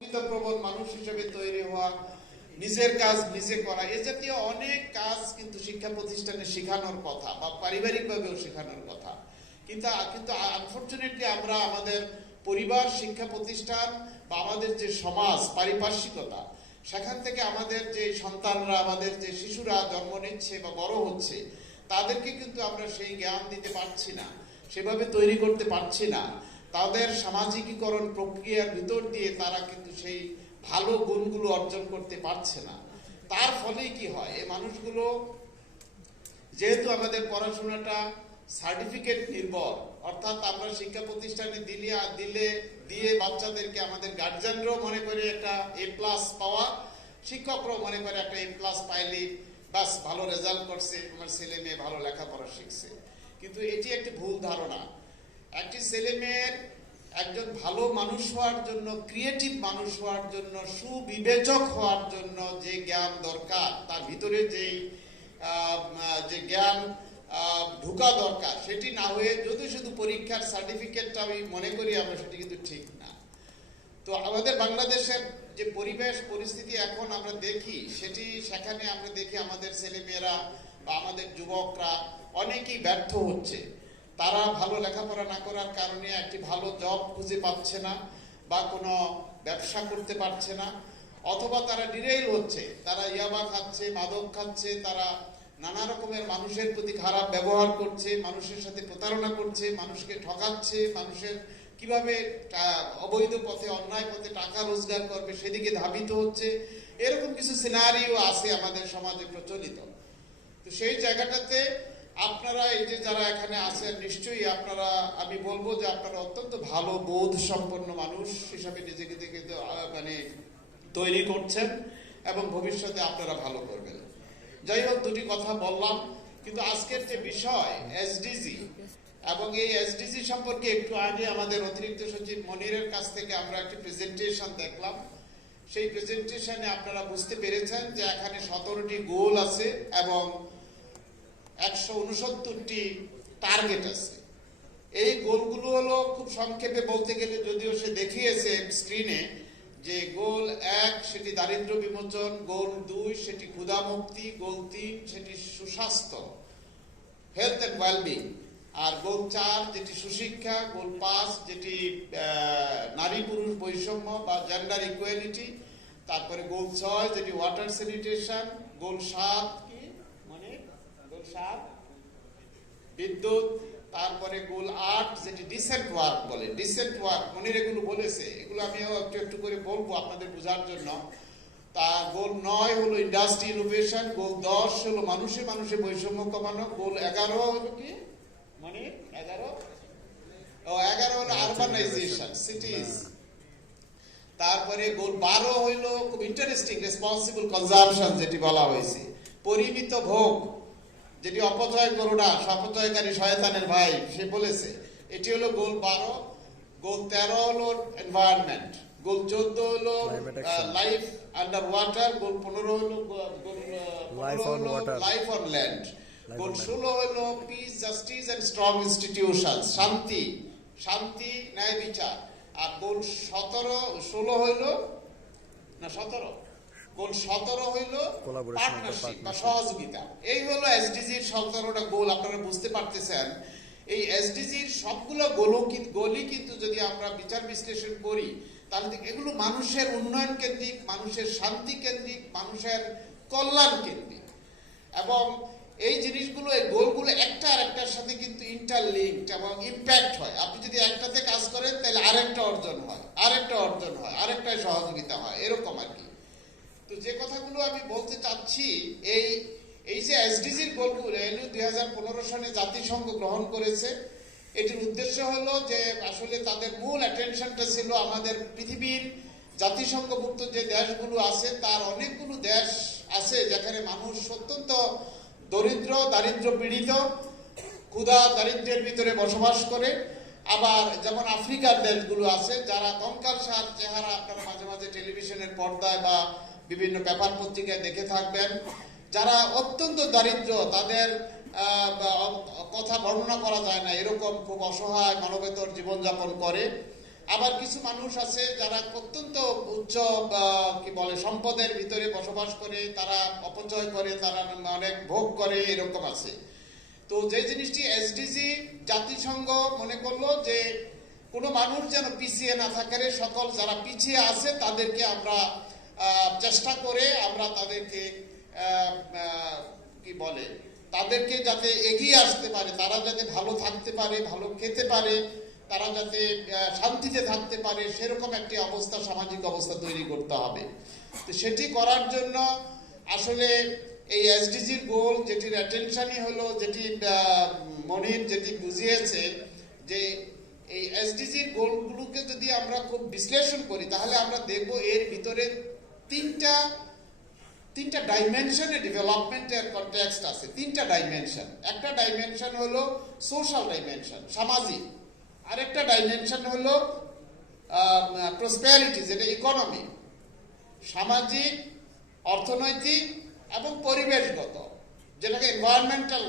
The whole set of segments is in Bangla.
প্রবণ মানুষ হিসেবে তৈরি হওয়া, নিজের কাজ নিজে করা, এ জাতীয় অনেক কাজ কিন্তু শিক্ষা প্রতিষ্ঠানে শেখানোর কথা বা পারিবারিকভাবেও শেখানোর কথা। কিন্তু কিন্তু আনফরচুনেটলি আমরা আমাদের পরিবার, শিক্ষা প্রতিষ্ঠান বা আমাদের যে সমাজ পারিপার্শ্বিকতা, সেখান থেকে আমাদের যে সন্তানরা, আমাদের যে শিশুরা জন্ম নিচ্ছে বা বড় হচ্ছে, তাদেরকে কিন্তু আমরা সেই জ্ঞান দিতে পারছি না, সেভাবে তৈরি করতে পারছি না। তাদের সামাজিকীকরণ প্রক্রিয়ার ভিতর দিয়ে তারা কিন্তু সেই ভালো গুণগুলো অর্জন করতে পারছে না। তার ফলে কি হয়, এই মানুষগুলো, যেহেতু আমাদের পড়াশোনাটা সার্টিফিকেট নির্ভর, অর্থাৎ আমরা শিক্ষা প্রতিষ্ঠানে দিয়ে বাচ্চাদেরকে আমাদের গার্জিয়ানরাও মনে করে একটা A+ পাওয়া, শিক্ষকরাও মনে করে একটা A+ পাইলে বাস ভালো রেজাল্ট করছে, আমার ছেলে মেয়ে ভালো লেখাপড়া শিখছে। কিন্তু এটি একটি ভুল ধারণা। একটি ছেলে মেয়ের একজন ভালো মানুষ হওয়ার জন্য, ক্রিয়েটিভ মানুষ হওয়ার জন্য, সুবিবেচক হওয়ার জন্য যে জ্ঞান দরকার, তার ভিতরে যে জ্ঞান ঢোকা দরকার, সেটি না হয়ে যদি শুধু পরীক্ষার সার্টিফিকেটটা আমি মনে করি আমরা, সেটি কিন্তু ঠিক না। তো আমাদের বাংলাদেশের যে পরিবেশ পরিস্থিতি এখন আমরা দেখি, সেখানে আমরা দেখি আমাদের ছেলেমেয়েরা বা আমাদের যুবকরা অনেকেই ব্যর্থ হচ্ছে। তারা ভালো লেখাপড়া না করার কারণে একটি ভালো জব খুঁজে পাচ্ছে না, বা কোনো ব্যবসা করতে পারছে না, অথবা তারা ডিরেইল হচ্ছে, তারা ইয়াবা খাচ্ছে, মাদক খাচ্ছে, তারা নানা রকমের মানুষের প্রতি খারাপ ব্যবহার করছে, মানুষের সাথে প্রতারণা করছে, মানুষকে ঠকাচ্ছে, মানুষের কিভাবে অবৈধ পথে, অন্যায় পথে টাকা রোজগার করবে সেদিকে ধাবিত হচ্ছে। এরকম কিছু সিনারিও আছে আমাদের সমাজে প্রচলিত। তো সেই জায়গাটাতে আপনারা, এই যে যারা এখানে আছেন, নিশ্চয়ই আপনারা, আমি বলবো যে আপনারা অত্যন্ত ভালো বোধ সম্পন্ন মানুষ হিসাবে নিজেকে মানে তৈরি করছেন, এবং ভবিষ্যতে আপনারা ভালো করবেন। যাই হোক, দুটি কথা বললাম, কিন্তু আজকের যে বিষয় এসডিজি, এবং এই এসডিজি সম্পর্কে একটু আগে আমাদের অতিরিক্ত সচিব মনিরের কাছ থেকে আমরা একটি প্রেজেন্টেশন দেখলাম। সেই প্রেজেন্টেশনে আপনারা বুঝতে পেরেছেন যে এখানে 17টি গোল আছে এবং 169টি টার্গেট আছে। এই গোলগুলো হলো, খুব সংক্ষেপে বলতে গেলে, যদিও সে দেখিয়েছে স্ক্রিনে, যে গোল 1 সেটি দারিদ্র বিমোচন, গোল 2 সেটি ক্ষুধা মুক্তি, গোল 3 সেটি সুস্বাস্থ্য, হেলথ অ্যান্ড ওয়েলবিং, আর গোল 4 যেটি সুশিক্ষা, গোল 5 যেটি নারী পুরুষ বৈষম্য বা জেন্ডার ইকুয়ালিটি, তারপরে গোল 6 যেটি ওয়াটার স্যানিটেশন, গোল 7 কি মানে গোল 7 বিদ্যুৎ, তারপরে গোল 8 যেটি ডিসেন্ট ওয়ার্ক বলে, ডিসেন্ট ওয়ার্ক মনির এগুলো বলেছে, এগুলো আমিও একটু একটু করে বলবো আপনাদের বোঝার জন্য। তা গোল 9 হলো ইন্ডাস্ট্রি ইনোভেশন, গোল 10 হলো মানুষে মানুষে বৈষম্য কমানো, গোল 11 হলো কি মানে 11 হলো আরবানাইজেশন, সিটিজ। তারপরে গোল 12 হইলো, খুব ইন্টারেস্টিং, রেসপন্সিবল কনজাম্পশন যেটি বলা হয়েছে, পরিমিত ভোগ, যেটি অপচয় করো না, অপচয়কারী শয়তানের ভাই, সে বলেছে, এটি হলো গোল 12। গোল 13 হলো এনভায়রনমেন্ট, গোল 14 হলো লাইফ আন্ডার ওয়াটার, গোল 15 হলো লাইফ অন ল্যান্ড, গোল 16 হলো peace, justice and strong institution, শান্তি ন্যায় বিচার, আর গোল 16 হইলো না 17 গোল 17 হইলো পার্টনারশিপ বা সহযোগিতা। এই হলো এসডিজির 17টা গোল। আপনারা বুঝতে পারতেছেন, এই এসডিজির সবগুলো গোলই কিন্তু যদি আমরা বিচার বিশ্লেষণ করি, তাহলে এগুলো মানুষের উন্নয়ন কেন্দ্রিক, মানুষের শান্তি কেন্দ্রিক, মানুষের কল্যাণ কেন্দ্রিক, এবং এই জিনিসগুলো, এই গোলগুলো একটা আর একটার সাথে কিন্তু ইন্টারলিঙ্কড এবং ইম্প্যাক্ট হয়। আপনি যদি একটাতে কাজ করেন তাহলে আরেকটা অর্জন হয়, আরেকটায় সহযোগিতা হয়, এরকম আর কি। তো যে কথাগুলো আমি বলতে চাচ্ছি, এই যে এসডিজির গোলগুলো 2015 সালে জাতিসংঘ গ্রহণ করেছে, এটির উদ্দেশ্য হলো যে আসলে তাদের মূল অ্যাটেনশনটা ছিল আমাদের পৃথিবীর জাতিসংঘভুক্ত যে দেশগুলো আছে, তার অনেকগুলো দেশ আছে যেখানে মানুষ অত্যন্ত দারিদ্র পীড়িত, ক্ষুধা দারিদ্র্যের ভিতরে বসবাস করে। আবার যেমন আফ্রিকার দেশগুলো আছে, যারা কঙ্কালসার চেহারা আপনারা মাঝে মাঝে টেলিভিশনের পর্দায় বা বিভিন্ন পেপার পত্রিকায় দেখে থাকবেন, যারা অত্যন্ত দারিদ্র, তাদের কথা বর্ণনা করা যায় না, এরকম খুব অসহায় মানবেতর জীবনযাপন করে। আবার কিছু মানুষ আছে যারা অত্যন্ত উচ্চ কি বলে সম্পদের ভিতরে বসবাস করে, তারা অপচয় করে, তারা অনেক ভোগ করে, এরকম আছে। তো যে জিনিসটি এসডিজি জাতিসংঘ মনে করলো যে কোনো মানুষ যেন পিছিয়ে না থাকে, সকল যারা পিছিয়ে আছে তাদেরকে আমরা চেষ্টা করে আমরা তাদেরকে কি বলে তাদেরকে যাতে এগিয়ে আসতে পারে, তারা যাতে ভালো থাকতে পারে, ভালো খেতে পারে, তারা যাতে শান্তিতে থাকতে পারে, সেরকম একটি অবস্থা, সামাজিক অবস্থা তৈরি করতে হবে। তো সেটি করার জন্য আসলে এই এসডিজির গোল, যেটির অ্যাটেনশনই হলো, যেটি মনির যেটি বুঝিয়েছে, যে এই এসডিজির গোলগুলোকে যদি আমরা খুব বিশ্লেষণ করি তাহলে আমরা দেখব এর ভিতরে তিনটা ডাইমেনশনে ডেভেলপমেন্টের কনটেক্সট আছে। তিনটা ডাইমেনশন। একটা ডাইমেনশন হলো সোশ্যাল ডাইমেনশন, সামাজিক। আরেকটা ডাইমেনশন হলো প্রসপেরিটি, যেটা ইকোনমি, সামাজিক, অর্থনৈতিক এবং পরিবেশগত, যেটাকে এনভায়রনমেন্টাল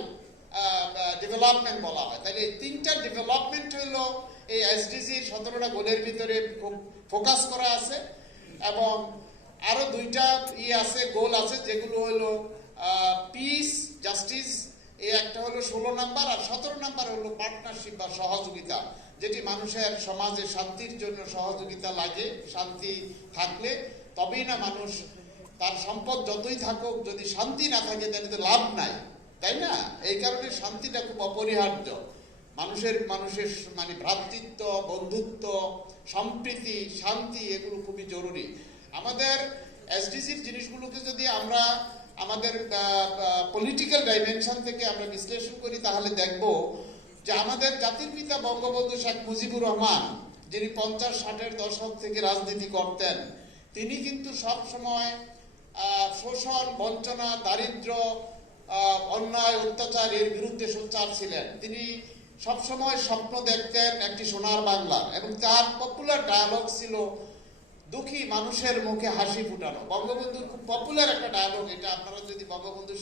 ডেভেলপমেন্ট বলা হয়। তাহলে এই তিনটা ডেভেলপমেন্ট হলো এই এসডিজির 17টা গোলের ভিতরে খুব ফোকাস করা আছে। এবং আরো দুইটা আছে, গোল আছে, যেগুলো হলো পিস, জাস্টিস, এই একটা হলো 16 নাম্বার, আর 17 নাম্বার হলো পার্টনারশিপ বা সহযোগিতা, যেটি মানুষের সমাজে শান্তির জন্য সহযোগিতা লাগে। শান্তি থাকলে তবেই না মানুষ, তার সম্পদ যতই থাকুক, যদি শান্তি না থাকে তাহলে তো লাভ নাই, তাই না? এই কারণে শান্তিটা খুব অপরিহার্য। মানুষের মানে ভ্রাতৃত্ব, বন্ধুত্ব, সম্প্রীতি, শান্তি, এগুলো খুবই জরুরি। আমাদের এসডিজির জিনিসগুলোকে যদি আমরা আমাদের পলিটিক্যাল ডাইমেনশন থেকে আমরা বিশ্লেষণ করি তাহলে দেখব যে আমাদের জাতির পিতা বঙ্গবন্ধু শেখ মুজিবুর রহমান, যিনি 50-60-এর দশক থেকে রাজনীতি করতেন, তিনি কিন্তু সব সময় শোষণ, বঞ্চনা, দারিদ্র, অন্যায়, অত্যাচার এর বিরুদ্ধে সোচ্চার ছিলেন। তিনি সবসময় স্বপ্ন দেখতেন একটি সোনার বাংলা, এবং তার পপুলার ডায়ালগ ছিল দুঃখী মানুষের মুখে হাসি ফুটানো। বঙ্গবন্ধুর খুব পপুলার একটা ডায়ালগ এটা। আপনারা যদি বঙ্গবন্ধুর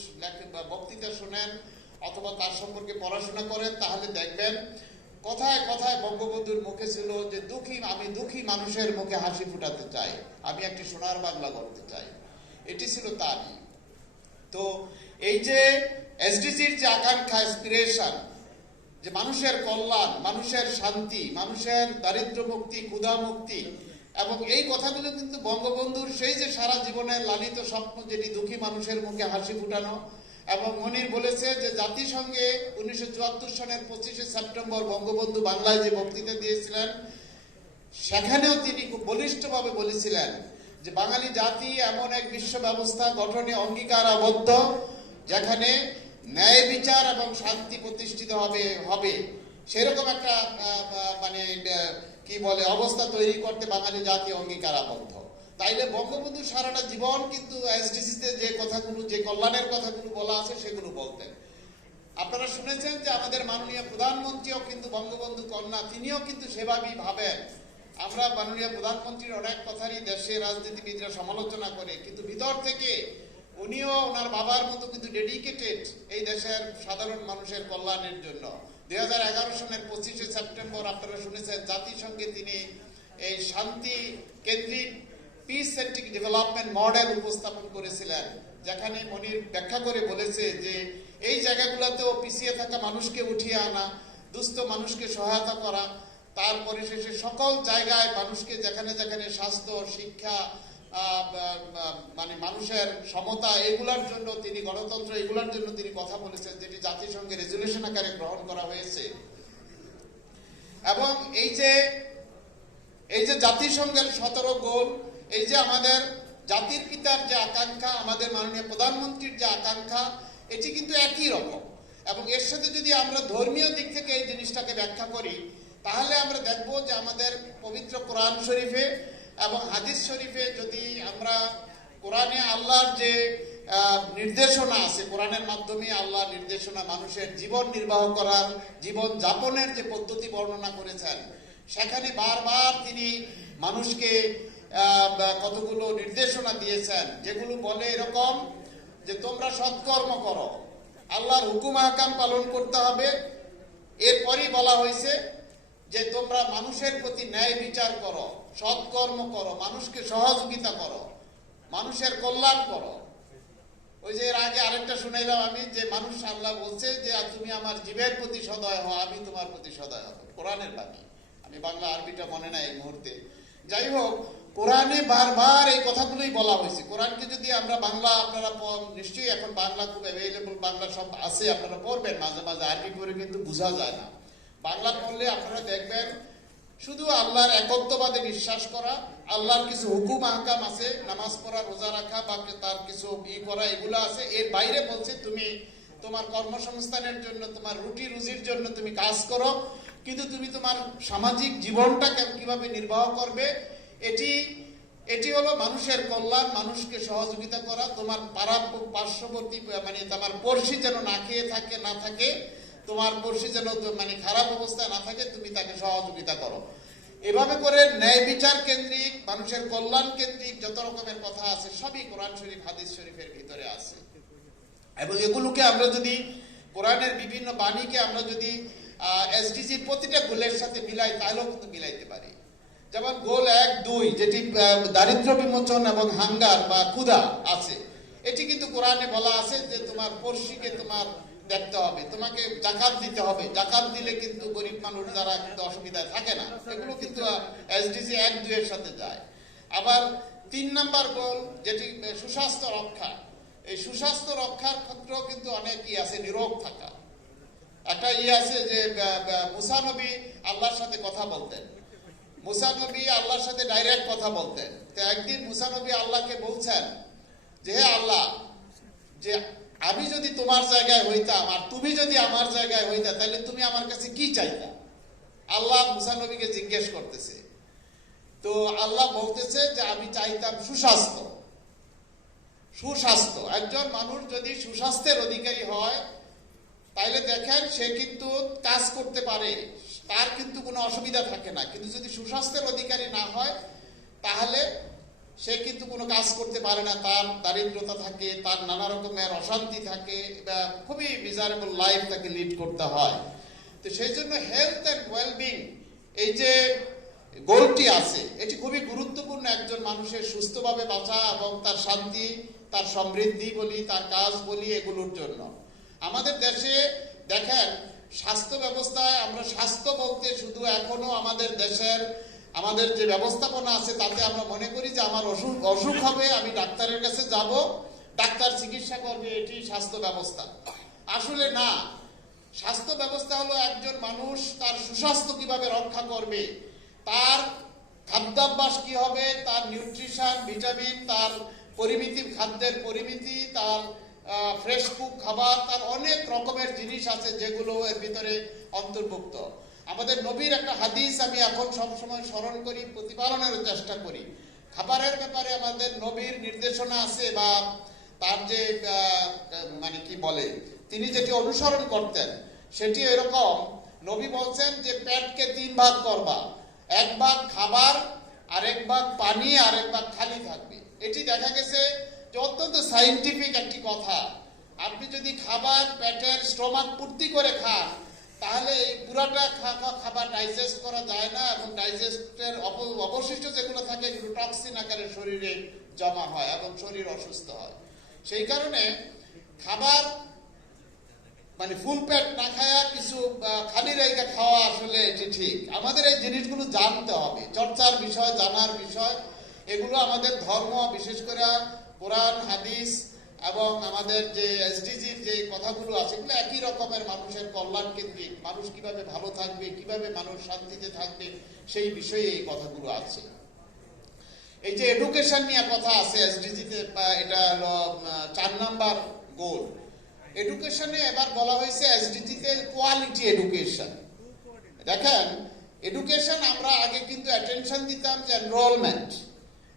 বক্তৃতা শোনেন অথবা তার সম্পর্কে পড়াশোনা করেন তাহলে দেখবেন কথায় কথায় বঙ্গবন্ধুর মুখে ছিল যে আমি দুঃখী মানুষের মুখে হাসি ফুটাতে চাই, আমি একটি সোনার বাংলা করতে চাই। এটি ছিল তার। তো এই যে এসডিজির যে আকাঙ্ক্ষা, অ্যাসপিরেশন, যে মানুষের কল্যাণ, মানুষের শান্তি, মানুষের দারিদ্র মুক্তি, ক্ষুধা মুক্তি, এবং এই কথাগুলো কিন্তু বঙ্গবন্ধুর সেই যে সারা জীবনের লালিত স্বপ্ন, যেটি দুঃখী মানুষের মুখে হাসি ফুটানো। এবং মনির বলেছে যে জাতিসংঘে 1974 সনের 25শে সেপ্টেম্বর বঙ্গবন্ধু বাংলায় যে বক্তৃতা দিয়েছিলেন, সেখানেও তিনি খুব বলিষ্ঠভাবে বলেছিলেন যে বাঙালি জাতি এমন এক বিশ্ব ব্যবস্থা গঠনে অঙ্গীকার আবদ্ধ, যেখানে ন্যায় বিচার এবং শান্তি প্রতিষ্ঠিত হবে সেরকম একটা মানে কি বলে অবস্থা তৈরি করতে বাঙালি জাতি অঙ্গীকার আবদ্ধ। তাইলে বঙ্গবন্ধু সারাটা জীবন কিন্তু এসডিজিতে যে কথাগুলো, যে কল্যাণের কথাগুলো বলা আছে সেগুলো বলতেন। আপনারা শুনেছেন যে আমাদের মাননীয় প্রধানমন্ত্রীও কিন্তু বঙ্গবন্ধু কন্যা, তিনিও কিন্তু সেভাবেই ভাবেন। আমরা মাননীয় প্রধানমন্ত্রীর অনেক কথারই দেশের রাজনীতিবিদরা সমালোচনা করে, কিন্তু ভিতর থেকে উনিও ওনার বাবার মতো কিন্তু ডেডিকেটেড এই দেশের সাধারণ মানুষের কল্যাণের জন্য। 2011 সনের 25শে সেপ্টেম্বর আপনারা শুনেছেন জাতিসংঘে তিনি এই শান্তি কেন্দ্রিক পিস সেন্ট্রিক ডেভেলপমেন্ট মডেল উপস্থাপন করেছিলেন, যেখানে মনির ব্যাখ্যা করে বলেছে যে এই জায়গাগুলোতেও পিছিয়ে থাকা মানুষকে উঠিয়ে আনা, দুস্থ মানুষকে সহায়তা করা, তারপরে শেষে সকল জায়গায় মানুষকে যেখানে যেখানে স্বাস্থ্য, শিক্ষা, মানে মানুষের সমতা, এগুলোর জন্য তিনি, গণতন্ত্র, এগুলোর জন্য তিনি কথা বলেছেন, যেটি জাতিসংঘের রেজুলেশন আকারে গ্রহণ করা হয়েছে। এবং এই যে জাতিসংঘের 17 গোল, এই যে আমাদের জাতির পিতার যে আকাঙ্ক্ষা, আমাদের মাননীয় প্রধানমন্ত্রীর যে আকাঙ্ক্ষা, এটি কিন্তু একই রকম। এবং এর সাথে যদি আমরা ধর্মীয় দিক থেকে এই জিনিসটাকে ব্যাখ্যা করি তাহলে আমরা দেখব যে আমাদের পবিত্র কোরআন শরীফে এবং হাদিস শরীফে যদি আমরা কোরআনে আল্লাহর যে নির্দেশনা আছে, কোরআনের মাধ্যমে আল্লাহর নির্দেশনা, মানুষের জীবন নির্বাহ করার, জীবন যাপনের যে পদ্ধতি বর্ণনা করেছেন, সেখানে বারবার তিনি মানুষকে কতগুলো নির্দেশনা দিয়েছেন, যেগুলো বলে এরকম যে তোমরা সৎকর্ম করো, আল্লাহর হুকুম আহকাম পালন করতে হবে। এরপরই বলা হয়েছে যে তোমরা মানুষের প্রতি ন্যায় বিচার করো, সৎকর্ম করো, মানুষকে সহযোগিতা করো, মানুষের কল্যাণ করো। ওই যে এর আগে আরেকটা শুনাইলাম আমি, যে মানুষ আল্লাহ বলছে যে তুমি আমার জীবের প্রতি সদয় হও, আমি তোমার প্রতি সদয় হব। কোরআনের বাণী, আমি বাংলা আরবিটা মনে নাই এই মুহূর্তে। যাই হোক, কোরআনে বারবার এই কথাগুলোই বলা হয়েছে। কোরআনকে যদি আমরা বাংলা, আপনারা নিশ্চয়ই এখন বাংলা খুব অ্যাভেলেবল, বাংলা সব আছে, আপনারা পড়বেন মাঝে মাঝে। আরবি পড়ে কিন্তু বোঝা যায় না। বাংলা পড়লে আপনারা দেখবেন শুধু আল্লাহর একত্ববাদে বিশ্বাস করা, আল্লাহর কিছু হুকুম আহকাম আছে, নামাজ পড়া, রোজা রাখা বা তার কিছু করা, এগুলো আছে। এর বাইরে বলছে তুমি তোমার কর্মসংস্থানের জন্য, তোমার রুটি রুজির জন্য তুমি কাজ করো, কিন্তু তুমি তোমার সামাজিক জীবনটা কিভাবে নির্বাহ করবে, এটি হলো মানুষের কল্যাণ, মানুষকে সহযোগিতা করা। তোমার পাড়া পার্শ্ববর্তী মানে তোমার পড়শি যেন না খেয়ে থাকে, না থাকে, তোমার পড়শি যেন মানে খারাপ অবস্থায় না থাকে, তুমি তাকে সহযোগিতা করো। এভাবে করে ন্যায় বিচার কেন্দ্রিক, মানুষের কল্যাণ কেন্দ্রিক যত রকমের কথা আছে সবই কোরআন শরীফ, হাদিস শরীফের ভিতরে আছে। এবং এগুলোকে আমরা যদি কোরআনের বিভিন্ন বাণীকে আমরা যদি এসডিজির প্রতিটা গোলের সাথে মিলাই, তাহলেও কিন্তু মিলাইতে পারি। যেমন গোল 1, 2 যেটি দারিদ্র বিমোচন এবং হাঙ্গার বা ক্ষুধা আছে, এটি কিন্তু কোরআনে বলা আছে যে তোমার পড়শিকে তোমার দেখতে হবে, তোমাকে জাকাত দিতে হবে। জাকাত দিলে কিন্তু গরিব মানুষ যারা কিন্তু অসুবিধায় থাকে না, এগুলো কিন্তু এসডিজি 1, 2 এর সাথে যায়। আবার 3 নাম্বার গোল যেটি সুস্বাস্থ্য রক্ষা, এই সুস্বাস্থ্য রক্ষার ক্ষেত্রেও কিন্তু অনেক আছে, নিরোগ থাকা। একটা আছে যে মুসা নবী আল্লাহর সাথে কথা বলতেন, মুসা নবী আল্লাহর সাথে ডাইরেক্ট কথা বলতেন। তো একদিন মুসা নবী আল্লাহকে বলছেন যে হে আল্লাহ, যে আমি যদি তোমার জায়গায় হইতাম আর তুমি যদি আমার জায়গায় হইতা, তাহলে তুমি আমার কাছে কি চাইতা? আল্লাহ মুসা নবীকে জিজ্ঞেস করতেছে। তো আল্লাহ বলতেছে যে আমি চাইতাম সুস্বাস্থ্য। সুস্বাস্থ্য, একজন মানুষ যদি সুস্বাস্থ্যের অধিকারী হয়, তাইলে দেখেন সে কিন্তু কাজ করতে পারে, তার কিন্তু কোনো অসুবিধা থাকে না। কিন্তু যদি সুস্বাস্থ্যের অধিকারী না হয়, তাহলে সে কিন্তু কোনো কাজ করতে পারে না, তার দারিদ্রতা থাকে, তার নানা রকমের অশান্তি থাকে, খুবই মিজারেবল লাইফ তাকে লিড করতে হয়। তো সেই জন্য হেলথ অ্যান্ড ওয়েলবিং, এই যে গোলটি আছে, এটি খুবই গুরুত্বপূর্ণ একজন মানুষের সুস্থভাবে বাঁচা এবং তার শান্তি, তার সমৃদ্ধি বলি, তার কাজ বলি, এগুলোর জন্য। আমাদের দেশে দেখেন স্বাস্থ্য ব্যবস্থায়, আমরা স্বাস্থ্য বলতে শুধু এখনো আমাদের দেশের আমাদের যে ব্যবস্থাপনা আছে তাতে আমরা মনে করি যে আমার অসুখ হবে, আমি ডাক্তারের কাছে যাব, ডাক্তার চিকিৎসা করবে, এটি স্বাস্থ্য ব্যবস্থা। আসলে না, স্বাস্থ্য ব্যবস্থা হলো একজন মানুষ তার সুস্বাস্থ্য কিভাবে রক্ষা করবে, তার খাদ্যাভ্যাস কি হবে, তার নিউট্রিশন, ভিটামিন, তার পরিমিতি, খাদ্যের পরিমিতি, তার ফ্রেশ কুক খাবার, তার অনেক রকমের জিনিস আছে যেগুলো এর ভিতরে অন্তর্ভুক্ত। আমাদের নবীর একটা হাদিস আমি এখন সবসময় স্মরণ করি, প্রতিপালনের চেষ্টা করি। খাবারের ব্যাপারে আমাদের নবীর নির্দেশনা আছে, বা তার যে মানে কি বলে, তিনি যেটি অনুসরণ করতেন সেটি এরকম। নবী বলছেন যে পেটকে 3 ভাগ করবা, 1 ভাগ খাবার, আরেক ভাগ পানি, আরেক ভাগ খালি থাকবে। এটি দেখা গেছে যে অত্যন্ত সাইন্টিফিক একটি কথা। আপনি যদি খাবার পেটের স্টোমাক পূর্তি করে খান, তাহলে এই পুরাটা খাবার ডাইজেস্ট করা যায় না, এবং ডাইজেস্টের অবশিষ্ট যেগুলো থাকে এগুলো টক্সিন আকারে শরীরে জমা হয় এবং শরীর অসুস্থ হয়। সেই কারণে খাবার মানে ফুল পেট না খায়া কিছু খালি রেখে খাওয়া আসলে এটি ঠিক। আমাদের এই জিনিসগুলো জানতে হবে, চর্চার বিষয়, জানার বিষয়। এগুলো আমাদের ধর্ম, বিশেষ করে কোরআন, হাদিস এবং আমাদের যে এসডিজির যে কথাগুলো আছে, এগুলো একই রকমের, মানুষের কল্যাণ কেন্দ্রিক। মানুষ কিভাবে ভালো থাকবে, কিভাবে মানুষ শান্তিতে থাকবে, সেই বিষয়ে এই কথাগুলো আছে। এই যে এডুকেশন নিয়ে কথা আছে এসডিজিতে, এটা হলো 4 নাম্বার গোল। এডুকেশনে এবার বলা হয়েছে এসডিজিতে কোয়ালিটি এডুকেশন। দেখেন, এডুকেশন আমরা আগে কিন্তু অ্যাটেনশন দিতাম যে এনরোলমেন্ট।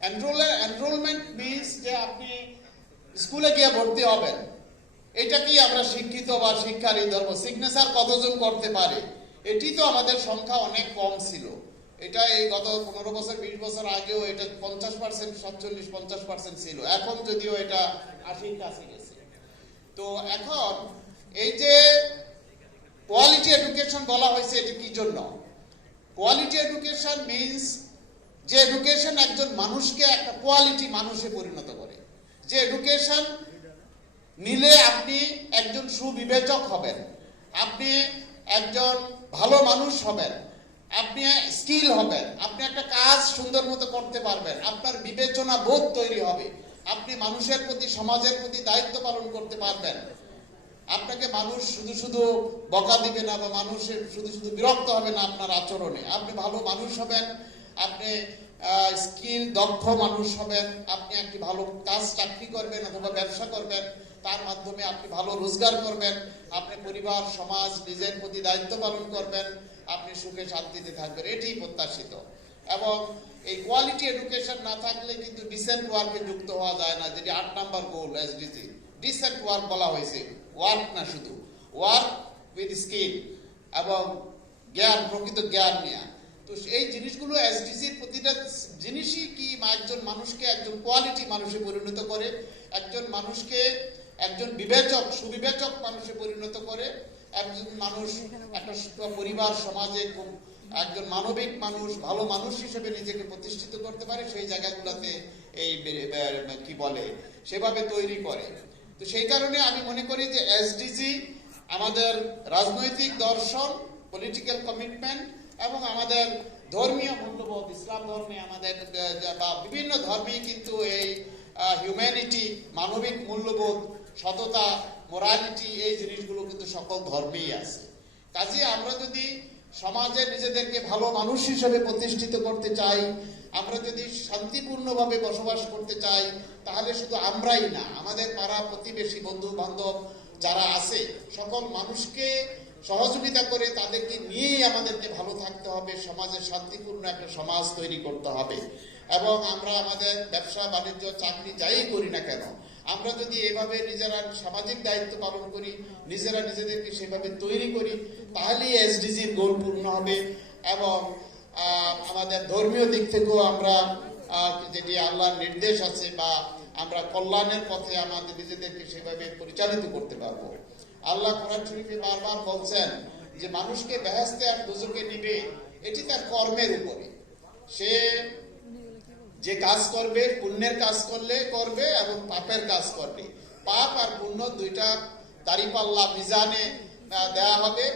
এনরোলমেন্ট মিনস যে আপনি স্কুলে গিয়ে ভর্তি হবেন, এটা কি আমরা শিক্ষিত বা শিক্ষারই ধরবো, সিগনেচার কতজন করতে পারে, এটি তো আমাদের সংখ্যা অনেক কম ছিল। এটা এই গত 15 বছর 20 বছর আগেও এটা 50%, 47-50% ছিল। এখন যদিও এটা 80-র কাছে গেছে। তো এখন এই যে কোয়ালিটি এডুকেশন বলা হয়েছে, এটি কি জন্য? কোয়ালিটি এডুকেশন মিন্স যে এডুকেশন একজন মানুষকে একটা কোয়ালিটি মানুষে পরিণত করে, যে এডুকেশন নিলে আপনি একজন সুবিবেচক হবেন, আপনি একজন ভালো মানুষ হবেন, আপনি স্কিল হবেন, আপনি একটা কাজ সুন্দর মতো করতে পারবেন, আপনার বিবেচনা বোধ তৈরি হবে, আপনি মানুষের প্রতি সমাজের প্রতি দায়িত্ব পালন করতে পারবেন, আপনাকে মানুষ শুধু শুধু বকা দিবে না বা মানুষের শুধু শুধু বিরক্ত হবে না আপনার আচরণে, আপনি ভালো মানুষ হবেন, আপনি স্কিল দক্ষ মানুষ হবেন, আপনি একটি ভালো কাজ চাকরি করবেন অথবা ব্যবসা করবেন, তার মাধ্যমে আপনি ভালো রোজগার করবেন, আপনি পরিবার সমাজ নিজের প্রতি দায়িত্ব পালন করবেন, আপনি সুখে শান্তিতে থাকবেন, এটাই প্রত্যাশিত। এবং এই কোয়ালিটি এডুকেশন না থাকলে কিন্তু ডিসেন্ট ওয়ার্কে যুক্ত হওয়া যায় না, যেটি 8 নম্বর গোল এসডিজি। ডিসেন্ট ওয়ার্ক বলা হয়েছে, ওয়ার্ক না শুধু, ওয়ার্ক উইথ স্কিল এবং জ্ঞান, প্রকৃত জ্ঞান নিয়ে। তো এই জিনিসগুলো এসডিজির প্রতিটা জিনিসই কি একজন মানুষকে একজন কোয়ালিটি মানুষে পরিণত করে, একজন মানুষকে একজন বিবেচক সুবিবেচক মানুষে পরিণত করে, একজন মানুষ একটা পরিবার সমাজে খুব একজন মানবিক মানুষ ভালো মানুষ হিসেবে নিজেকে প্রতিষ্ঠিত করতে পারে, সেই জায়গাগুলোতে এই কি বলে সেভাবে তৈরি করে। তো সেই কারণে আমি মনে করি যে এসডিজি আমাদের রাজনৈতিক দর্শন, পলিটিক্যাল কমিটমেন্ট এবং আমাদের ধর্মীয় মূল্যবোধ, ইসলাম ধর্মে আমাদের বা বিভিন্ন ধর্মেই কিন্তু এই হিউম্যানিটি, মানবিক মূল্যবোধ, সততা, মোরালিটি, এই জিনিসগুলো কিন্তু সকল ধর্মেই আছে। কাজে আমরা যদি সমাজে নিজেদেরকে ভালো মানুষ হিসেবে প্রতিষ্ঠিত করতে চাই, আমরা যদি শান্তিপূর্ণভাবে বসবাস করতে চাই, তাহলে শুধু আমরাই না, আমাদের পাড়া প্রতিবেশী বন্ধু বান্ধব যারা আছে সকল মানুষকে সহযোগিতা করে তাদেরকে নিয়েই আমাদেরকে ভালো থাকতে হবে, সমাজে শান্তিপূর্ণ একটা সমাজ তৈরি করতে হবে। এবং আমরা আমাদের ব্যবসা বাণিজ্য চাকরি যাই করি না কেন, আমরা যদি এভাবে নিজেরা সামাজিক দায়িত্ব পালন করি, নিজেরা নিজেদেরকে সেভাবে তৈরি করি, তাহলেই এসডিজির গোল পূর্ণ হবে। এবং আমাদের ধর্মীয় দিক থেকেও আমরা যেটি আল্লাহর নির্দেশ আছে বা আমরা কল্যাণের পথে আমাদের নিজেদেরকে সেভাবে পরিচালিত করতে পারবো। আল্লাহ কোরআন শরীফে বারবার বলছেন যে মানুষকে বেহেশতে আর দোজখে নিবে, এটি তার কর্মের উপরে। সে যে কাজ করবে, পুণ্যের কাজ করলে করবে এবং পাপের কাজ করবে, পাপ আর পুণ্য দুইটা দাঁড়িপাল্লা মিজানে দেয়া হবে।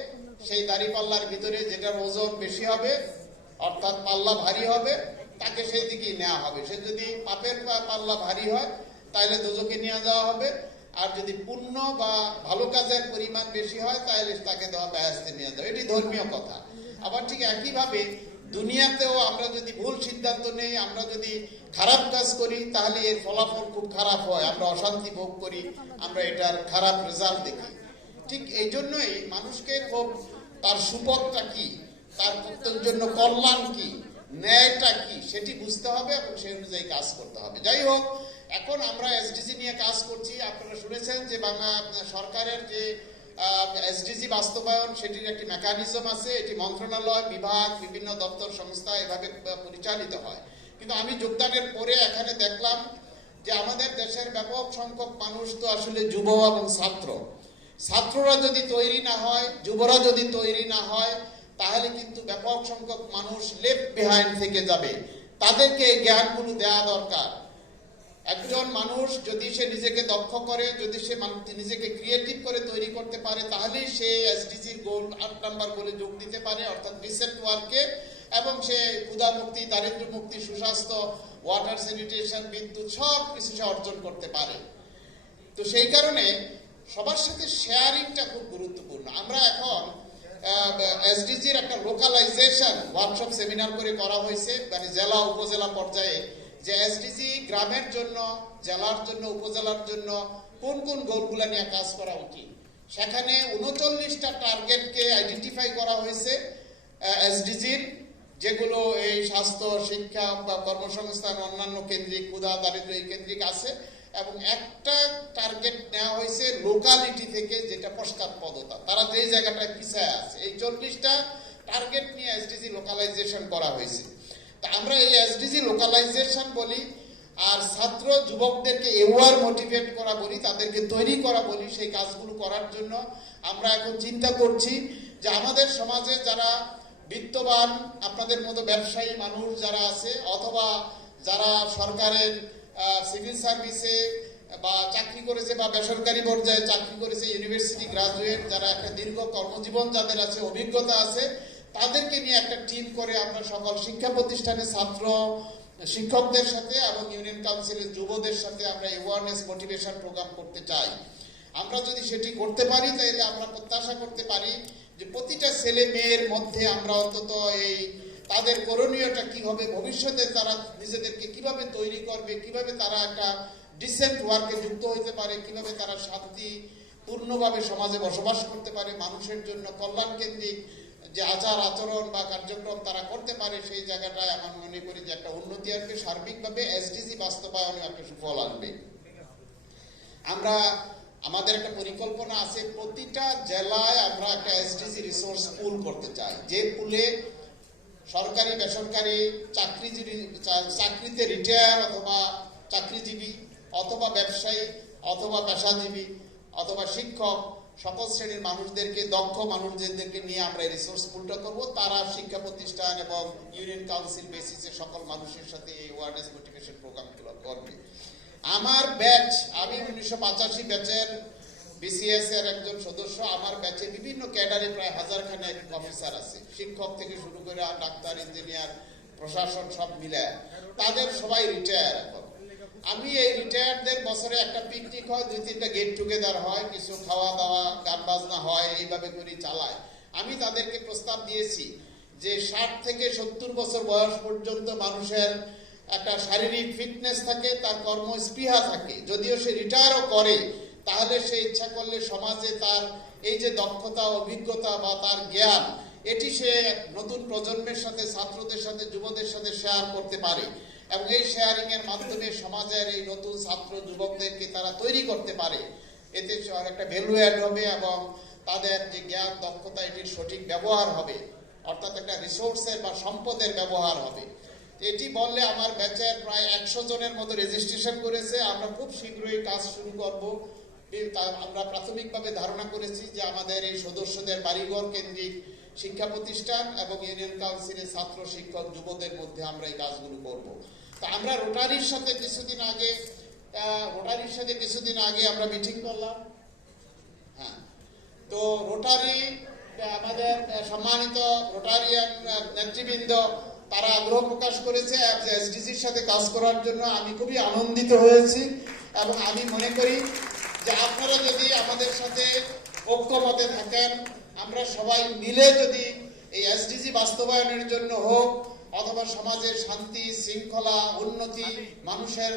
সেই দাঁড়িপাল্লার ভিতরে যেটার ওজন বেশি হবে অর্থাৎ পাল্লা ভারী হবে, তাকে সেই দিকেই নেওয়া হবে। সে যদি পাপের পাল্লা ভারী হয় তাহলে দোজখে নিয়ে যাওয়া হবে, আর যদি পুণ্য বা ভালো কাজের পরিমাণ বেশি হয় তাহলে তাকে দেওয়া বেহেশতে নিয়ে যাবে। এটি ধর্মীয় কথা। আবার ঠিক একইভাবে দুনিয়াতেও আমরা যদি ভুল সিদ্ধান্ত নেই, আমরা যদি খারাপ কাজ করি, তাহলে এর ফলাফল খুব খারাপ হয়, আমরা অশান্তি ভোগ করি, আমরা এটার খারাপ রেজাল্ট দেখি। ঠিক এই জন্যই মানুষকে খুব তার সুপথটা কি, তার জন্য কল্যাণ কি, ন্যায়টা কি, সেটি বুঝতে হবে এবং সেই অনুযায়ী কাজ করতে হবে। যাই হোক, এখন আমরা এসডিজি নিয়ে কাজ করছি। আপনারা শুনেছেন যে বাংলা সরকারের যে এসডিজি বাস্তবায়ন, সেটির একটি মেকানিজম আছে। এটি মন্ত্রণালয়, বিভাগ, বিভিন্ন দপ্তর সংস্থা এভাবে পরিচালিত হয়। কিন্তু আমি যোগদানের পরে এখানে দেখলাম যে আমাদের দেশের ব্যাপক সংখ্যক মানুষ তো আসলে যুব এবং ছাত্র। ছাত্ররা যদি তৈরি না হয়, যুবরা যদি তৈরি না হয়, তাহলে কিন্তু ব্যাপক সংখ্যক মানুষ লেফট বিহাইন্ড থেকে যাবে। তাদেরকে এই জ্ঞানগুলো দেওয়া দরকার। একজন মানুষ যদি সে নিজেকে দক্ষ করে, যদি সে নিজেকে ক্রিয়েটিভ করে তৈরি করতে পারে, তাহলেই সে এসডিজির গোল 8 নম্বর গোলে যোগ দিতে পারে, অর্থাৎ ডিসেন্ট ওয়ার্কে। এবং সে ক্ষুধা মুক্তি, দারিদ্র মুক্তি, সুস্বাস্থ্য, ওয়াটার স্যানিটেশন, বিদ্যুৎ সব কিছু সে অর্জন করতে পারে। তো সেই কারণে সবার সাথে শেয়ারিংটা খুব গুরুত্বপূর্ণ। আমরা এখন এসডিজির একটা লোকালাইজেশন ওয়ার্কশপ সেমিনার করে করা হয়েছে, মানে জেলা উপজেলা পর্যায়ে, যে এসডিজি গ্রামের জন্য, জেলার জন্য, উপজেলার জন্য কোন কোন গোলগুলো নিয়ে কাজ করা উচিত। সেখানে 39টা টার্গেটকে আইডেন্টিফাই করা হয়েছে এসডিজির, যেগুলো এই স্বাস্থ্য, শিক্ষা বা কর্মসংস্থান, অন্যান্য কেন্দ্রিক, ক্ষুধা দারিদ্র এই কেন্দ্রিক আছে। এবং একটা টার্গেট নেওয়া হয়েছে লোকালিটি থেকে, যেটা পশ্চাৎপদতা, তারা যেই জায়গাটায় পিছায় আছে। এই 40টা টার্গেট নিয়ে এসডিজি লোকালাইজেশন করা হয়েছে। তা আমরা এই এসডিজি লোকালাইজেশন বলি, আর ছাত্র যুবকদেরকে এওয়ার মোটিভেট করা বলি, তাদেরকে তৈরি করা বলি। সেই কাজগুলো করার জন্য আমরা এখন চিন্তা করছি যে আমাদের সমাজে যারা বিত্তবান আপনাদের মতো ব্যবসায়ী মানুষ যারা আছে, অথবা যারা সরকারের সিভিল সার্ভিসে বা চাকরি করেছে বা বেসরকারি পর্যায়ে চাকরি করেছে, ইউনিভার্সিটি গ্রাজুয়েট যারা একটা দীর্ঘ কর্মজীবন যাদের আছে, অভিজ্ঞতা আছে, তাদেরকে নিয়ে একটা টিম করে আমরা সকল শিক্ষা প্রতিষ্ঠানের ছাত্র শিক্ষকদের সাথে এবং ইউনিয়ন কাউন্সিলের যুবদের সাথে আমরা অ্যাওয়ারনেস মোটিভেশন প্রোগ্রাম করতে চাই। আমরা যদি সেটি করতে পারি তাহলে আমরা প্রত্যাশা করতে পারি যে প্রতিটা ছেলে মেয়ের মধ্যে আমরা অন্তত এই তাদের করণীয়টা কি হবে, ভবিষ্যতে তারা নিজেদেরকে কিভাবে তৈরি করবে, কিভাবে তারা একটা ডিসেন্ট ওয়ার্কে যুক্ত হতে পারে, কিভাবে তারা শান্তিপূর্ণভাবে সমাজে বসবাস করতে পারে, মানুষের জন্য কল্যাণ কেন্দ্রিক যে আচার আচরণ বা কার্যক্রম তারা করতে পারে, সেই জায়গাটায় আমার মনে করি যে একটা উন্নতি আসবে, সার্বিকভাবে এসডিজি বাস্তবায়নে একটা সুফল আসবে। আমরা আমাদের একটা পরিকল্পনা আছে, প্রতিটা জেলায় আমরা একটা এসডিজি রিসোর্স পুল করতে চাই, যে পুলে সরকারি বেসরকারি চাকরিতে রিটায়ার অথবা চাকরিজীবী অথবা ব্যবসায়ী অথবা পেশাজীবী অথবা শিক্ষক সকল শ্রেণীর মানুষদেরকে, দক্ষ মানুষদেরকে নিয়ে আমরা রিসোর্স পুলটা করব। তারা শিক্ষা প্রতিষ্ঠান এবং ইউনিয়ন কাউন্সিল বেসিসে সকল মানুষের সাথে এই অ্যাওয়ারনেস মোটিভেশন প্রোগ্রামগুলো করবে। আমার ব্যাচ, আমি 1985 ব্যাচের বিসিএস এর একজন সদস্য। আমার ব্যাচে বিভিন্ন ক্যাডারে প্রায় 1000 খানেক অফিসার আছে, শিক্ষক থেকে শুরু করে ডাক্তার, ইঞ্জিনিয়ার, প্রশাসন সব মিলে। তাদের সবাই রিটায়ার এখন। আমি এই রিটায়ারদের বছরে একটা পিকনিক হয়, 2-3টা গেট টুগেদার হয়, কিছু খাওয়া দাওয়া গান বাজনা হয়, এইভাবে করে চালায়। আমি তাদেরকে প্রস্তাব দিয়েছি যে 60 থেকে 70 বছর বয়স পর্যন্ত মানুষের একটা শারীরিক ফিটনেস থাকে, তার কর্মস্পৃহা থাকে, যদিও সে রিটায়ারও করে, তাহলে সে ইচ্ছা করলে সমাজে তার এই যে দক্ষতা, অভিজ্ঞতা বা তার জ্ঞান, এটি সে নতুন প্রজন্মের সাথে, ছাত্রদের সাথে, যুবদের সাথে শেয়ার করতে পারে এবং এই শেয়ারিং এর মাধ্যমে সমাজের এই নতুন ছাত্র যুবকদেরকে তারা তৈরি করতে পারে। এতে একটা ভ্যালু অ্যাড হবে এবং তাদের যে জ্ঞান, দক্ষতা, এটির সঠিক ব্যবহার হবে, অর্থাৎ একটা রিসোর্সের বা সম্পদের ব্যবহার হবে। এটি বললে আমার ব্যাচের প্রায় 100 জনের মতো রেজিস্ট্রেশন করেছে। আমরা খুব শীঘ্রই কাজ শুরু করব। আমরা প্রাথমিকভাবে ধারণা করেছি যে আমাদের এই সদস্যদের বাড়িঘর কেন্দ্রিক শিক্ষা প্রতিষ্ঠান এবং ইউনিয়ন কাউন্সিলের ছাত্র শিক্ষক যুবদের মধ্যে আমরা এই কাজগুলো করব। তো আমরা রোটারির সাথে কিছুদিন আগে আমরা মিটিং করলাম। হ্যাঁ, তো রোটারি আমাদের সম্মানিত রোটারিয়ান নেতৃবৃন্দ তারা আগ্রহ প্রকাশ করেছে এসডিজির সাথে কাজ করার জন্য। আমি খুবই আনন্দিত হয়েছি এবং আমি মনে করি যে আপনারা যদি আমাদের সাথে ঐক্যমতে থাকেন, আমরা সবাই মিলে যদি এই এসডিজি বাস্তবায়নের জন্য হোক অথবা সমাজের শান্তি, শৃঙ্খলা, উন্নতি, মানুষের